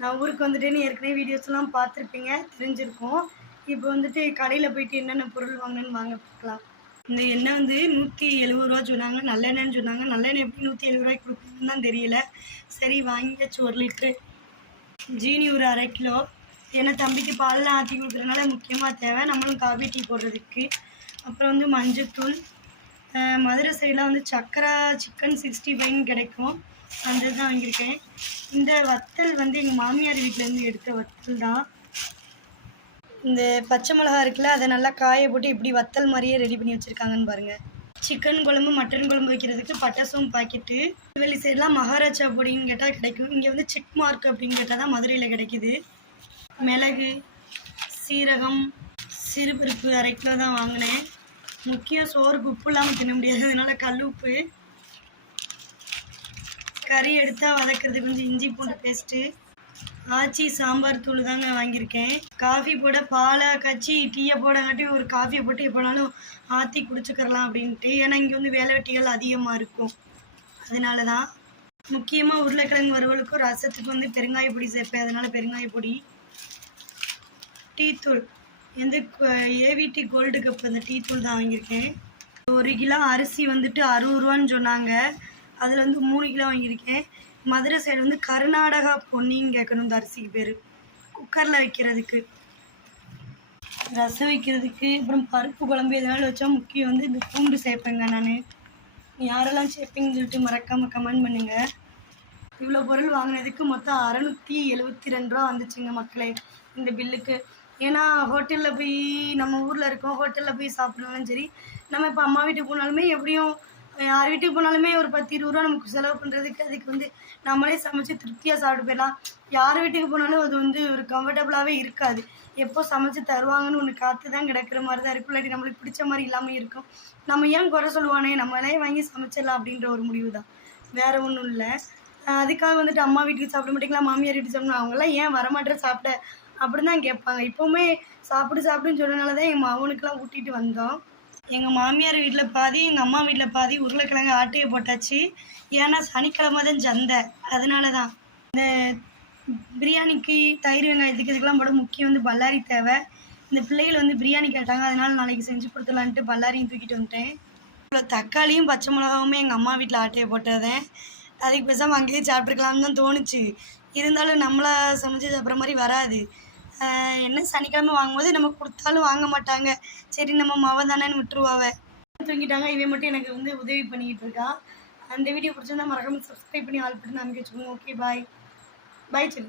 நான் ஊருக்கு வந்துட்டேன்னு ஏற்கனவே வீடியோஸ்லாம் பார்த்துருப்பீங்க, தெரிஞ்சிருக்கும். இப்போ வந்துட்டு கடையில் போயிட்டு என்னென்ன பொருள் வாங்கினேன்னு வாங்க பார்க்கலாம். இந்த எண்ணெய் வந்து 170 சொன்னாங்க, நல்லெண்ணெய்ன்னு சொன்னாங்க. நல்லெண்ணெய் எப்படி 170 கொடுக்குறதுன்னு தான் தெரியல. சரி வாங்கியாச்சு 1 லிட்ரு. ஜீனி ஒரு 1/2 கிலோ. ஏன்னா தம்பிக்கு பால்லாம் ஆற்றி கொடுக்குறதுனால முக்கியமாக தேவை, நம்மளும் காபி டீ போடுறதுக்கு. அப்புறம் வந்து மஞ்சத்தூள். மதுரை சைடில் வந்து சக்கரை சிக்கன் 65ன்னு கிடைக்கும், அந்த தான் வாங்கியிருக்கேன். இந்த வத்தல் வந்து எங்கள் மாமியார் வீட்டிலேருந்து எடுத்த வத்தல் தான். இந்த பச்சை மிளகா இருக்குல்ல, அதை நல்லா காய போட்டு இப்படி வத்தல் மாதிரியே ரெடி பண்ணி வச்சுருக்காங்கன்னு பாருங்கள். சிக்கன் குழம்பு மட்டன் குழம்பு வைக்கிறதுக்கு பட்டை சோம்பு பாக்கெட்டு. வெளி சைடெலாம் மகாராஜா பொடின்னு கேட்டால் கிடைக்கும். இங்கே வந்து செக் மார்க் அப்படின்னு கேட்டால் தான் மதுரையில் கிடைக்கிது. மிளகு, சீரகம், சிறுபருப்பு 1/2 கிலோ தான் வாங்கினேன். முக்கியம் சோறுக்கு உப்பு இல்லாமல் தின்ன முடியாது, அதனால கல் உப்பு. கறி எடுத்தால் வதக்கிறதுக்கு கொஞ்சம் இஞ்சி பூண்டு பேஸ்ட்டு. ஆச்சி சாம்பார் தூள் தாங்க வாங்கியிருக்கேன். காஃபி போட பாலை காய்ச்சி டீயை போடங்காட்டி ஒரு காஃபியை போட்டு எப்போனாலும் ஆற்றி குடிச்சுக்கிறலாம் அப்படின்ட்டு. ஏன்னா இங்கே வந்து வேலை வெட்டிகள் அதிகமாக இருக்கும், அதனால தான். முக்கியமாக உருளைக்கிழங்கு வறுவலுக்கும் ரசத்துக்கு வந்து பெருங்காய பொடி சேர்ப்பேன், அதனால் பெருங்காய பொடி. டீத்தூள் வந்து ஏவிடி கோல்டு கப் அந்த டீத்தூள் தான் வாங்கியிருக்கேன். 1 கிலோ அரிசி வந்துட்டு 60 ரூபான்னு சொன்னாங்க, அதில் வந்து 3 கிலோ வாங்கியிருக்கேன். மதுரை சைடு வந்து கர்நாடகா பொன்னின்னு கேட்கணும் இந்த அரிசிக்கு பேர். குக்கரில் வைக்கிறதுக்கு, ரசம் வைக்கிறதுக்கு, அப்புறம் பருப்பு குழம்பு எதனால வச்சா முக்கியம் வந்து இந்த பூண்டு சேர்ப்பேங்க நான். யாரெல்லாம் சேர்ப்பீங்கன்னு சொல்லிட்டு மறக்காமல் கமெண்ட் பண்ணுங்கள். இவ்வளோ பொருள் வாங்கினதுக்கு மொத்தம் 672 ரூபா வந்துச்சுங்க மக்களே இந்த பில்லுக்கு. ஏன்னா ஹோட்டலில் போய் நம்ம ஊரில் இருக்கோம், ஹோட்டலில் போய் சாப்பிட்னாலும் சரி, நம்ம இப்போ அம்மா வீட்டுக்கு போனாலுமே எப்படியும் யார் வீட்டுக்கு போனாலுமே ஒரு 10-20 ரூபா நமக்கு செலவு பண்ணுறதுக்கு, அதுக்கு வந்து நம்மளே சமைச்சு திருப்தியாக சாப்பிட்டு போயிடலாம். யார் வீட்டுக்கு போனாலும் அது வந்து ஒரு கம்ஃபர்டபுளாகவே இருக்காது. எப்போ சமைச்சு தருவாங்கன்னு ஒன்று காற்று தான் கிடக்கிற மாதிரி தான் இருக்கும், இல்லாட்டி நம்மளுக்கு பிடிச்ச மாதிரி இல்லாமல் இருக்கும். நம்ம ஏன் குறை சொல்லுவானே, நம்மளே வாங்கி சமைச்சிடலாம் அப்படின்ற ஒரு முடிவு தான், வேறு ஒன்றும் இல்லை. அதுக்காக வந்துட்டு அம்மா வீட்டுக்கு சாப்பிட மாட்டீங்களா, மாமியார் வீட்டுக்கு சாப்பிடணும், அவங்களாம் ஏன் வரமாட்டேன் சாப்பிட அப்படின்னு தான் கேட்பாங்க. இப்போவுமே சாப்பிடுன்னு சொன்னனால தான் எங்கள் மகனுக்கெலாம் ஊட்டிகிட்டு வந்தோம். எங்கள் மாமியார் வீட்டில் பாதி, எங்கள் அம்மா வீட்டில் பாதி உருளைக்கிழங்கு ஆட்டையை போட்டாச்சு. ஏன்னா சனிக்கிழமை தான் சந்தை, அதனால தான். இந்த பிரியாணிக்கு தயிர் வெங்காயத்துக்கு இதுக்கெல்லாம் போட முக்கியம் வந்து பல்லாரி தேவை. இந்த பிள்ளைகள் வந்து பிரியாணி கேட்டாங்க, அதனால் நாளைக்கு செஞ்சு கொடுத்துலான்ட்டு பல்லாரியும் தூக்கிட்டு வந்துட்டேன். இவ்வளோ தக்காளியும் பச்சை மிளகாவுமே எங்கள் அம்மா வீட்டில் ஆட்டையை போட்டதேன். அதுக்கு பேசாமல் அங்கேயே சாப்பிட்ருக்கலாம்னு தான் தோணுச்சு. இருந்தாலும் நம்மளா சமைச்சு சாப்பிட்ற மாதிரி வராது. என்ன சனிக்கிழமை வாங்கும்போது நம்ம கொடுத்தாலும் வாங்க மாட்டாங்க, சரி நம்ம மவ தானேன்னு விட்டுருவாவை. தூங்கிட்டாங்க. இவன் மட்டும் எனக்கு வந்து உதவி பண்ணிக்கிட்டு இருக்கா. அந்த வீடியோ பிடிச்சிருந்தா மறக்காமல் சப்ஸ்கிரைப் பண்ணி ஆள் பண்ணி நம்பிக்கை வச்சுக்கோங்க. ஓகே பாய் பாய் சொல்லு.